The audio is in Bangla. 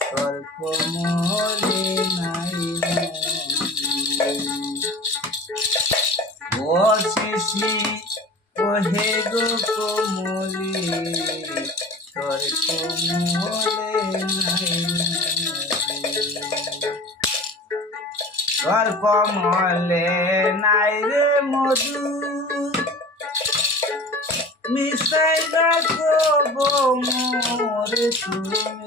তোর কোমলে নাই ও শিশি ওহে গো কোমলে তোর কোমলে নাই তোর কোমলে নাই রে মধু মিশাই রাখো মোরে তুই